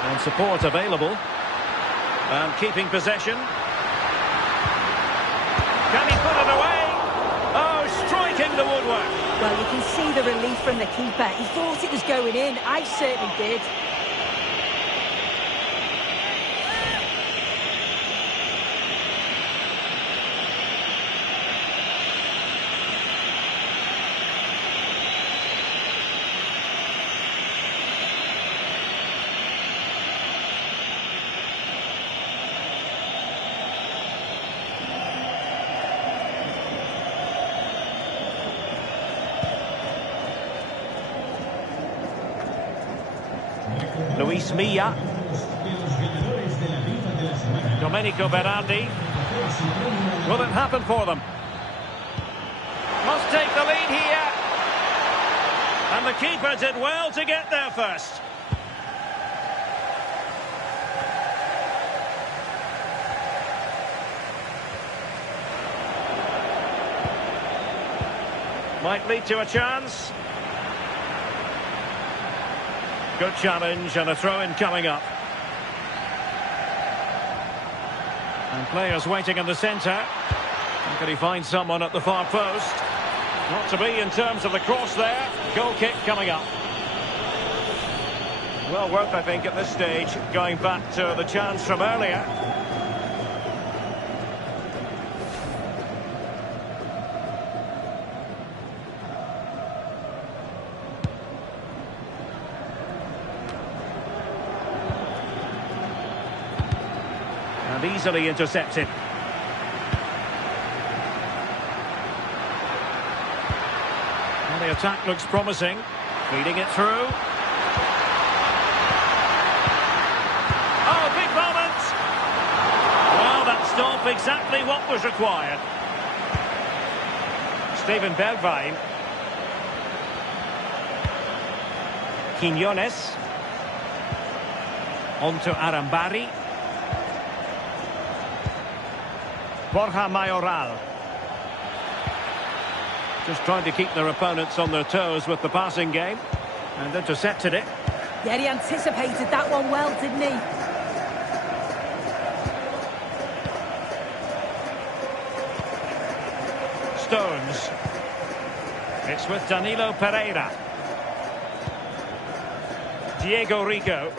And support available. And keeping possession. Can he put it away? Oh, striking the woodwork. Well, you can see the relief from the keeper. He thought it was going in. I certainly did. Luis Milla. Domenico Berardi. Will it happen for them? Must take the lead here. And the keeper did well to get there first. Might lead to a chance. Good challenge and a throw-in coming up. And players waiting in the centre. Can he find someone at the far post? Not to be in terms of the cross there. Goal kick coming up. Well worth, I think, at this stage, going back to the chance from earlier. And easily intercepted. Well, the attack looks promising. Feeding it through. help exactly what was required. Steven Bergwijn. Quiñones. On to Arambari. Borja Mayoral. Just trying to keep their opponents on their toes with the passing game. And intercepted it. Yeah, he anticipated that one well, didn't he? Stones. It's with Danilo Pereira. Diego Rico.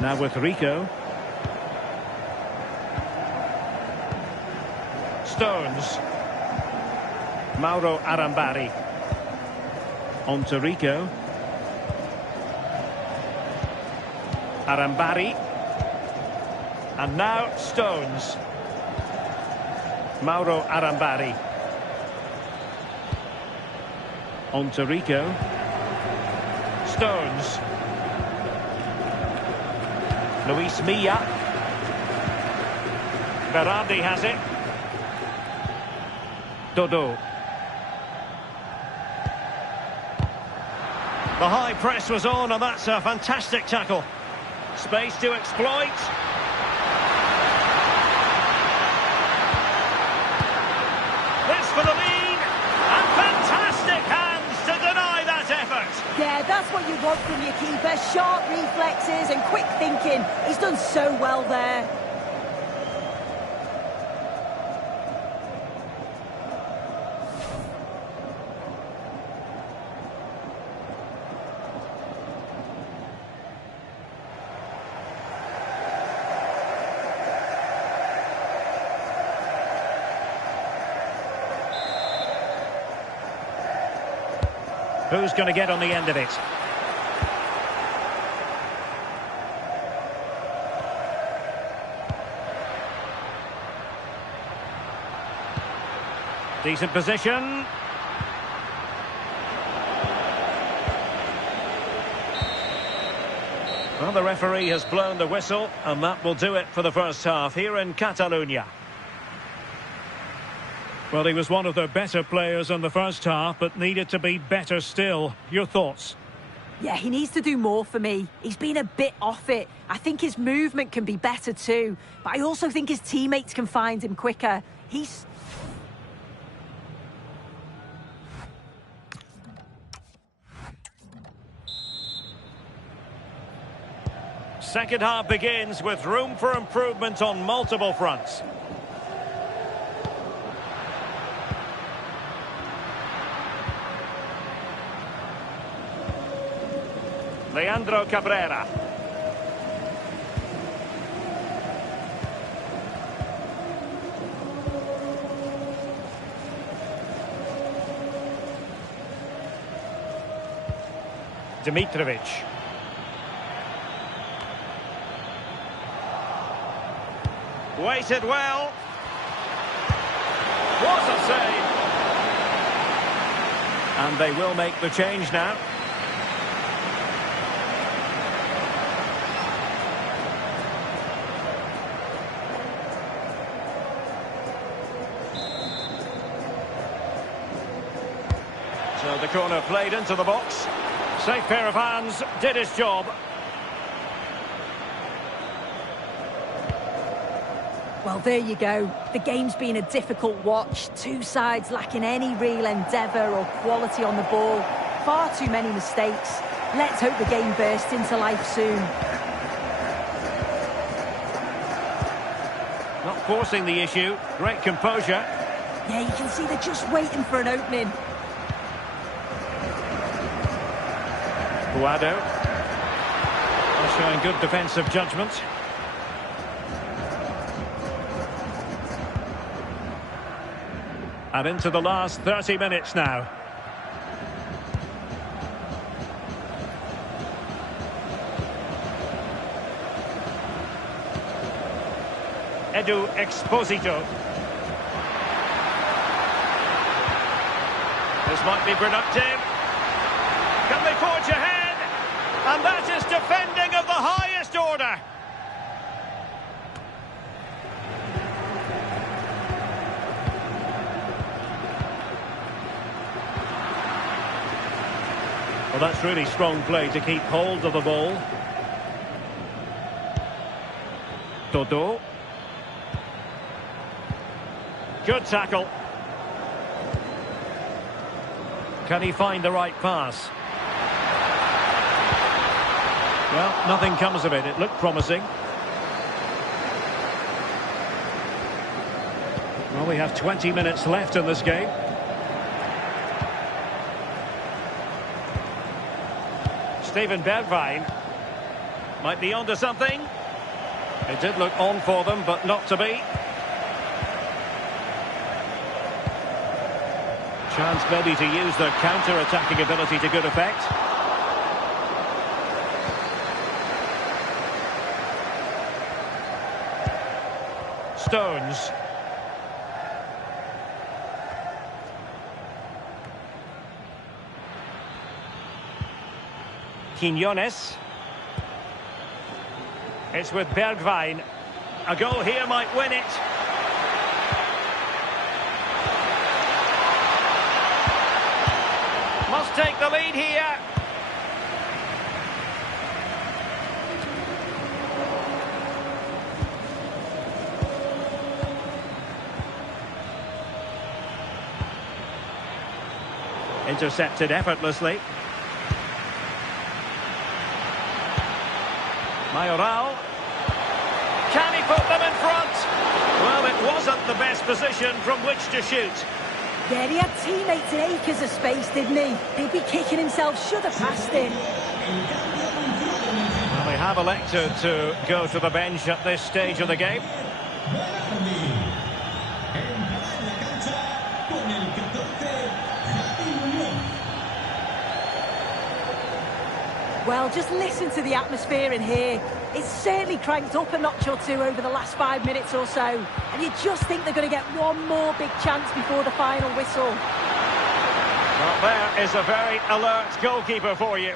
Now with Rico. Stones. Mauro Arambari. On to Rico. Arambari. And now Stones. Mauro Arambari. On to Rico. Stones. Luis Milla. Berardi has it. Dodo. The high press was on, and that's a fantastic tackle. Space to exploit. This for the lead. And fantastic hands to deny that effort. Yeah, that's what you want from your keeper. Sharp reflexes and quick thinking. He's done so well there. Who's going to get on the end of it? Decent position. Well, the referee has blown the whistle, and that will do it for the first half here in Catalonia. Well, he was one of their better players in the first half, but needed to be better still. Your thoughts? Yeah, he needs to do more for me. He's been a bit off it. I think his movement can be better too. But I also think his teammates can find him quicker. He's... Second half begins with room for improvement on multiple fronts. Leandro Cabrera. Dimitrovic. Waited well. What a save. And they will make the change now. So the corner played into the box. Safe pair of hands, did his job. Well, there you go. The game's been a difficult watch. Two sides lacking any real endeavour or quality on the ball. Far too many mistakes. Let's hope the game bursts into life soon. Not forcing the issue. Great composure. Yeah, you can see they're just waiting for an opening. Guado. Showing good defensive judgment. And into the last 30 minutes now. Edu Exposito. This might be productive. Can they forge ahead? And that is defending of the highest order. Well, that's really strong play to keep hold of the ball. Dodo. Good tackle. Can he find the right pass? Well, nothing comes of it. It looked promising. Well, we have 20 minutes left in this game. Steven Bergwijn might be onto something. It did look on for them, but not to be. Chance maybe to use their counter-attacking ability to good effect. Stones. Quinones. It's with Bergwijn. A goal here might win it. Must take the lead here. Intercepted effortlessly. Mayoral. Can he put them in front? Well, it wasn't the best position from which to shoot. Yeah, he had teammates in acres of space, didn't he? He'd be kicking himself, should have passed it. Well, they have elected to go to the bench at this stage of the game. Well, just listen to the atmosphere in here. It's certainly cranked up a notch or two over the last 5 minutes or so. And you just think they're going to get one more big chance before the final whistle. Well, there is a very alert goalkeeper for you.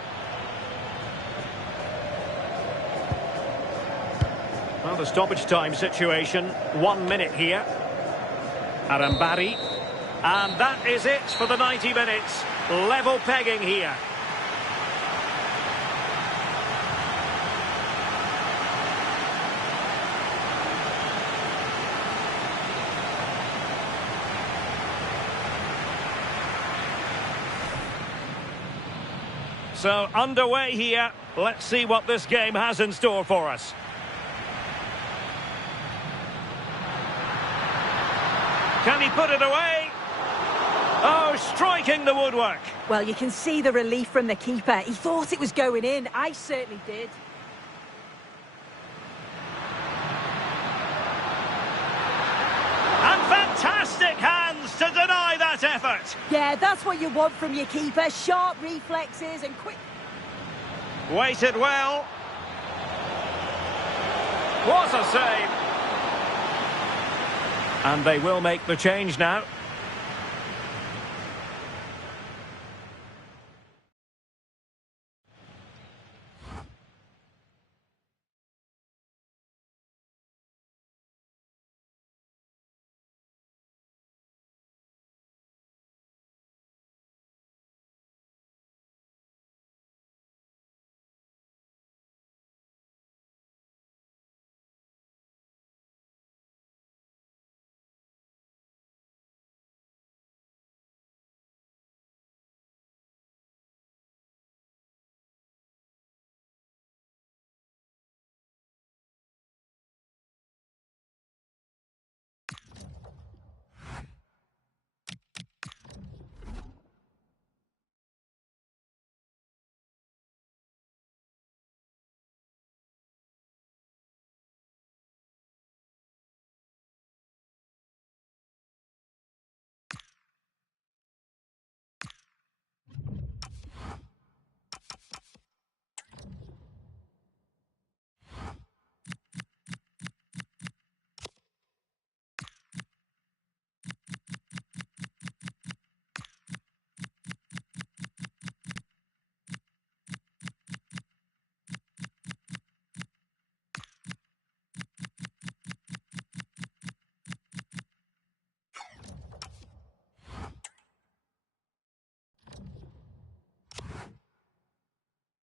Well, the stoppage time situation, 1 minute here. Arambari. And that is it for the 90 minutes. Level pegging here. So, underway here. Let's see what this game has in store for us. Can he put it away? Oh, striking the woodwork. Well, you can see the relief from the keeper. He thought it was going in. I certainly did. And fantastic hands to deny that effort. Yeah, that's what you want from your keeper. Sharp reflexes and quick... Waited well. What a save. And they will make the change now.